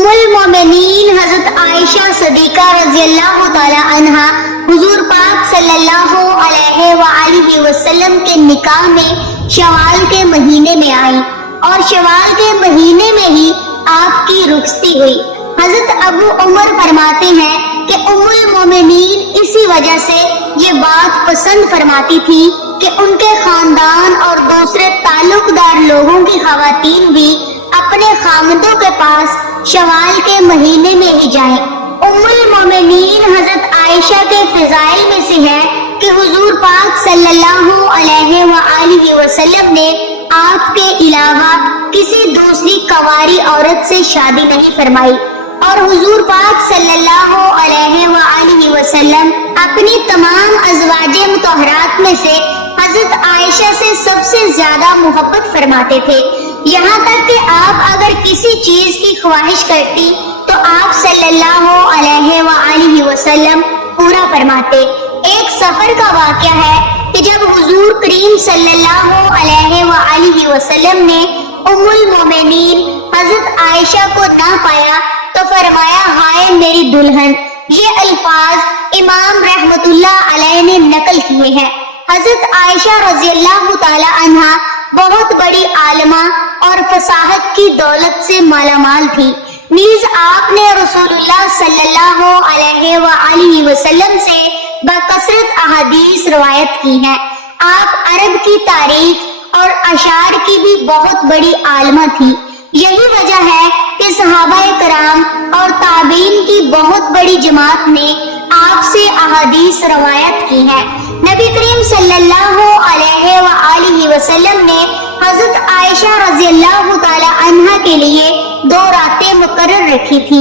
ام المومنین حضرت عائشہ صدیقہ رضی اللہ تعالی عنہا حضور پاک صلی اللہ علیہ وآلہ وسلم کے نکاح میں شوال کے مہینے میں آئی اور شوال کے مہینے میں ہی آپ کی رخصتی ہوئی۔ حضرت ابو عمر فرماتے ہیں کہ ام المومنین اسی وجہ سے یہ بات پسند فرماتی تھی کہ ان کے خاندان اور دوسرے تعلق دار لوگوں کی خواتین بھی اپنے خامدوں کے پاس شوال کے مہینے میں ہی جائیں۔ ام المومنین حضرت عائشہ کے فضائل میں سے ہے کہ حضور پاک صلی اللہ علیہ وآلہ وسلم نے آپ کے علاوہ کسی دوسری کنواری عورت سے شادی نہیں فرمائی، اور حضور پاک صلی اللہ علیہ وآلہ وسلم اپنی تمام ازواج مطہرات میں سے حضرت عائشہ سے سب سے زیادہ محبت فرماتے تھے، یہاں تک کہ آپ اگر کسی چیز کی خواہش کرتی تو آپ صلی اللہ علیہ وآلہ وسلم پورا فرماتے۔ ایک سفر کا واقعہ ہے کہ جب حضور کریم صلی اللہ علیہ وآلہ وسلم نے ام المومنین حضرت عائشہ کو نہ پایا تو فرمایا ہائے میری دلہن۔ یہ الفاظ امام رحمت اللہ علیہ نے نقل کیے ہیں۔ حضرت عائشہ رضی اللہ تعالی عنہا بہت بڑی عالمہ اور فصاحت کی دولت سے مالا مال تھی، نیز آپ نے رسول اللہ صلی اللہ علیہ وآلہ وسلم سے بکثرت احادیث روایت کی ہیں۔ آپ عرب کی تاریخ اور اشعار کی بھی بہت بڑی عالمہ تھی، یہی وجہ ہے کہ صحابہ کرام اور تابعین کی بہت بڑی جماعت نے آپ سے احادیث روایت کی ہے۔ نبی کریم صلی اللہ علیہ وآلہ وسلم نے حضرت عائشہ رضی اللہ تعالی عنہا کے لیے 2 راتیں مقرر رکھی تھی،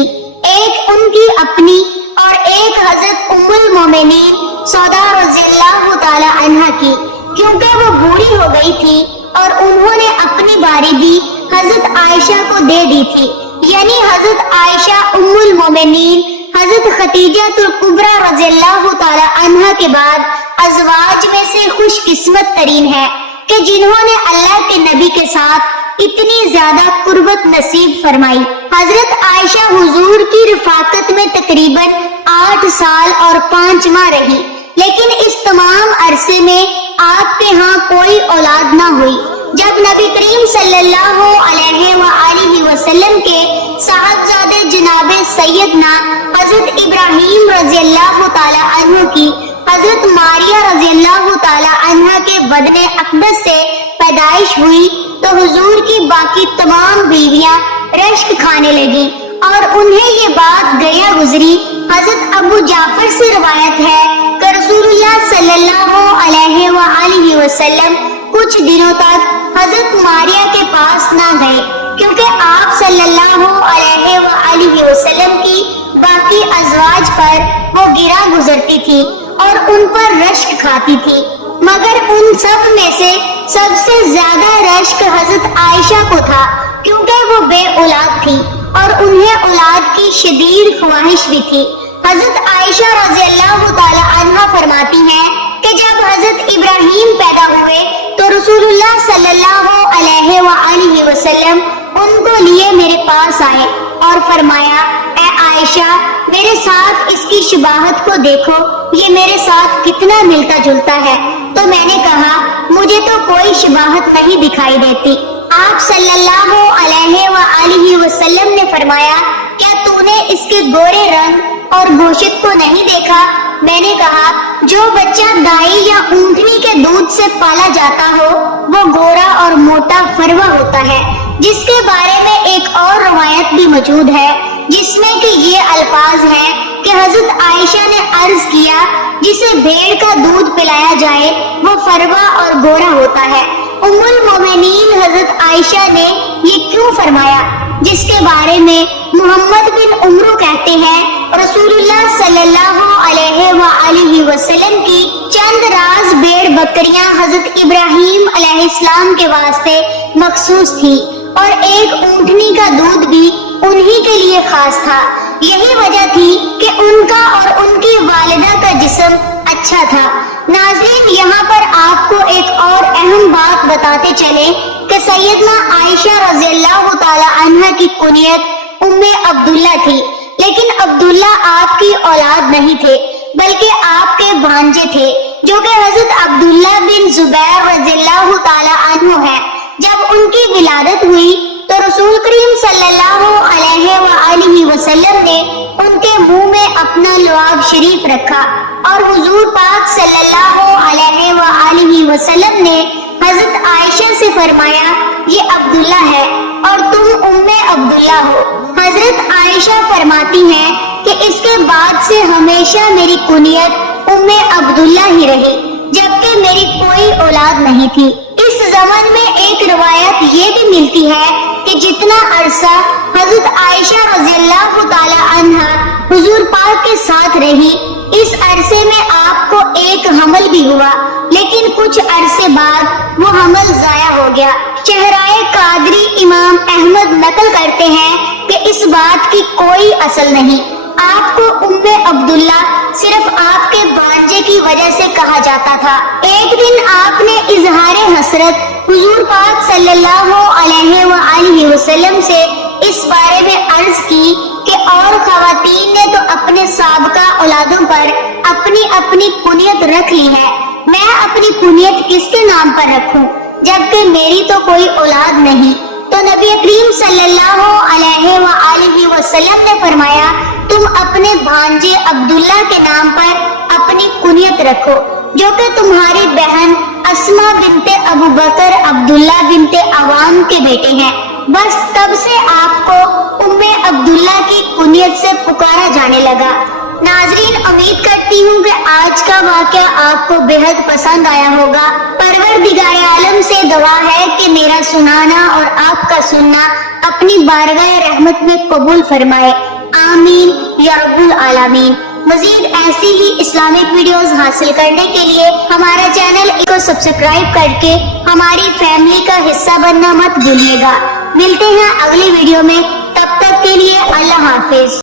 ایک ان کی اپنی اور ایک حضرت ام المومنین سودا رضی اللہ تعالی عنہا کی، کیونکہ وہ بوڑھی ہو گئی تھی اور انہوں نے اپنی باری بھی حضرت عائشہ کو دے دی تھی، یعنی حضرت عائشہ ام المومنین حضرت خدیجہ الکبریٰ رضی اللہ تعالی عنہا کے بعد ازواج میں سے خوش قسمت ترین ہے کہ جنہوں نے اللہ کے نبی کے ساتھ اتنی زیادہ قربت نصیب فرمائی۔ حضرت عائشہ حضور کی رفاقت میں تقریباً 8 سال اور 5 ماہ رہی، لیکن اس تمام عرصے میں آپ کے ہاں کوئی اولاد نہ ہوئی۔ جب نبی کریم صلی اللہ علیہ وآلہ وسلم کے صاحبزادے جناب سیدنا حضرت ابراہیم رضی اللہ تعالی عنہ کی حضرت ماریہ رضی اللہ تعالی عنہ کے بدن اقدس سے پیدائش ہوئی تو حضور کی باقی تمام بیویاں رشک کھانے لگی اور انہیں یہ بات گیا گزری۔ حضرت ابو جعفر سے روایت ہے کہ رسول اللہ صلی اللہ علیہ وآلہ وسلم کچھ دنوں تک حضرت ماریہ کے پاس نہ گئے، کیونکہ آپ صلی اللہ علیہ وآلہ وسلم کی باقی ازواج پر وہ گرا گزرتی تھی اور ان پر رشک کھاتی تھی، مگر ان سب میں سے سب سے زیادہ رشک حضرت عائشہ کو تھا، کیونکہ وہ بے اولاد تھی اور انہیں اولاد کی شدید خواہش بھی تھی۔ حضرت عائشہ رضی اللہ تعالی عنہ فرماتی ہیں کہ جب حضرت ابراہیم پیدا ہوئے تو رسول اللہ صلی اللہ علیہ وآلہ وسلم ان کو لیے میرے پاس آئے اور فرمایا اے عائشہ میرے ساتھ اس کی شباہت کو دیکھو، یہ میرے ساتھ کتنا ملتا جلتا ہے۔ تو میں نے کہا مجھے تو کوئی شباہت نہیں دکھائی دیتی۔ آپ صلی اللہ علیہ وآلہ وسلم نے فرمایا کیا تو نے اس کے گورے رنگ اور گوشت کو نہیں دیکھا؟ میں نے کہا جو بچہ گائے یا اونٹنی کے دودھ سے پالا جاتا ہو وہ گورا اور موٹا فروا ہوتا ہے، جس کے بارے میں ایک اور روایت بھی موجود ہے جس میں کہ یہ الفاظ ہیں کہ حضرت عائشہ نے عرض کیا جسے بھیڑ کا دودھ پلایا جائے وہ فروا اور گورا ہوتا ہے۔ ام المومنین حضرت عائشہ نے یہ کیوں فرمایا؟ جس کے بارے میں محمد بن عمرو کہتے ہیں رسول اللہ صلی اللہ علیہ وآلہ وسلم کی چند راز بھیڑ بکریاں حضرت ابراہیم علیہ السلام کے واسطے مخصوص تھی اور ایک اونٹنی کا دودھ بھی انہی کے لیے خاص تھا۔ یہی وجہ تھی کہ ان کا اور ان کی والدہ کا جسم اچھا تھا۔ ناظرین یہاں پر آپ کو ایک اور اہم بات بتاتے چلے کہ سیدنا عائشہ رضی اللہ تعالی عنہ کی کنیت عبداللہ تھی، لیکن عبداللہ آپ کی اولاد نہیں تھے بلکہ آپ کے بھانجے تھے جو کہ حضرت عبداللہ بن زبیر رضی اللہ تعالی عنہ ہے۔ جب ان کی ولادت ہوئی تو رسول کریم صلی اللہ علیہ وآلہ وسلم نے ان کے منہ میں اپنا لعاب شریف رکھا اور حضور پاک صلی اللہ علیہ وآلہ وسلم نے حضرت عائشہ سے فرمایا یہ عبداللہ ہے اور تم عبداللہ ہو۔ حضرت عائشہ فرماتی ہیں کہ اس کے بعد سے ہمیشہ میری کنیت عبداللہ ہی رہی، جبکہ میری کوئی اولاد نہیں تھی۔ اس زمن میں ایک روایت یہ بھی ملتی ہے کہ جتنا عرصہ حضرت عائشہ رضی اللہ تعالی عنہ حضور پاک کے ساتھ رہی، اس عرصے میں آپ کو ایک حمل بھی ہوا، لیکن کچھ عرصے بعد وہ حمل ضائع ہو گیا۔ چہرائے قادری امام احمد نقل کرتے ہیں کہ اس بات کی کوئی اصل نہیں، آپ کو عبداللہ صرف آپ کے بھانجے کی وجہ سے کہا جاتا تھا۔ ایک دن آپ نے اظہار حسرت حضور پاک صلی اللہ علیہ وآلہ وسلم سے اس بارے میں عرض کی کہ اور خواتین نے تو اپنے سابقہ اولادوں پر اپنی کنیت رکھ لی ہے، میں اپنی کنیت کس کے نام پر رکھوں جبکہ میری تو کوئی اولاد نہیں؟ تو نبی کریم صلی اللہ علیہ وآلہ وسلم نے فرمایا تم اپنے بھانجے عبداللہ کے نام پر اپنی کنیت رکھو جو کہ تمہاری بہن اسما بنت ابو بکر عبداللہ بنت عوام کے بیٹے ہیں۔ بس تب سے آپ کو عبداللہ کی کنیت سے پکارا جانے لگا۔ ناظرین، امید کرتی ہوں کہ آج کا واقعہ آپ کو بہت پسند آیا ہوگا۔ پروردگار عالم سے دعا ہے کہ میرا سنانا اور آپ کا سننا اپنی بارگاہ رحمت میں قبول فرمائے، آمین یا رب العالمین۔ مزید ایسی ہی اسلامک ویڈیوز حاصل کرنے کے لیے ہمارا چینل کو سبسکرائب کر کے ہماری فیملی کا حصہ بننا مت بھولیے گا۔ ملتے ہیں اگلی ویڈیو میں، تب تک کے لیے اللہ حافظ۔